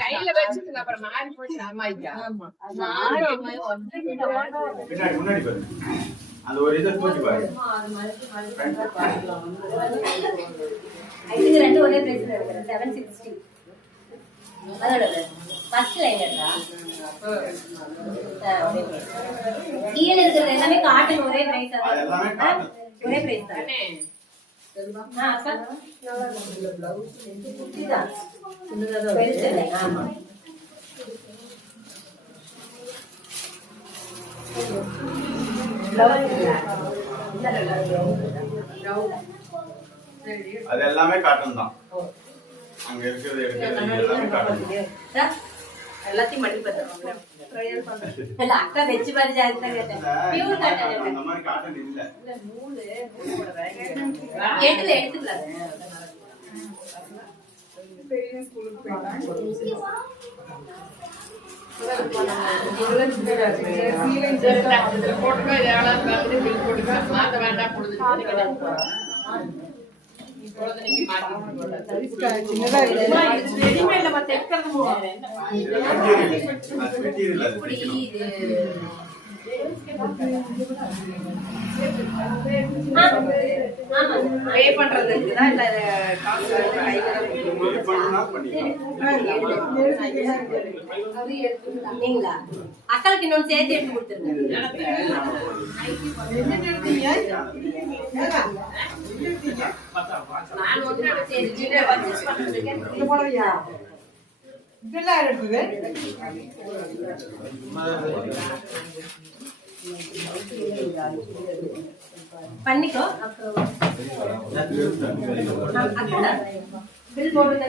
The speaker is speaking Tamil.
கையில வச்சுட்டு அப்புறம் மாறி போச்சு. முன்னாடி அந்த ஒரு இதை தூக்கி பாரு. இதுக்கு ரெண்டு ஒரே பிரைஸ் இருக்கு 760. அதோட ஃபர்ஸ்ட் லைன் இருக்கா? கீழ இருக்கிறது எல்லாமே காட்டன் ஒரே பிரைஸ் தான். ஒரே பிரைஸ் தானே. அக்கா ப்ளவுஸ் இதுதான். சின்னதா பெருசு இல்லை. ஆமா. அது எல்லாமே காட்டன் தான். அங்க இருக்கிறது எல்லாமே காட்டன். எல்லாத்தையும் மடி பண்றோம். ட்ரையல் பண்றோம். இல்ல அக்கா வெச்சு பாரு ஜாஸ்தி தான் கேட்டேன். பியூர் காட்டன் அந்த மாதிரி காட்டன் இல்ல. இல்ல நூல் போடுறேன். எடுத்துக்கலாம். பெரிய ஸ்கூலுக்கு போறாங்க. போட்டுக்கோ யாராவது பார்த்து பில் போட்டுக்கோ மாத்த வேண்டாம் பே பண்றதுக்கு தான் இல்ல காசு நீங்களா அக்காளுக்கு இன்னொன்னு சேர்த்து எடுத்து கொடுத்துருங்க. நான் ஒண்ணு பண்ணிக்கோ. அக்கா பில் போட்டு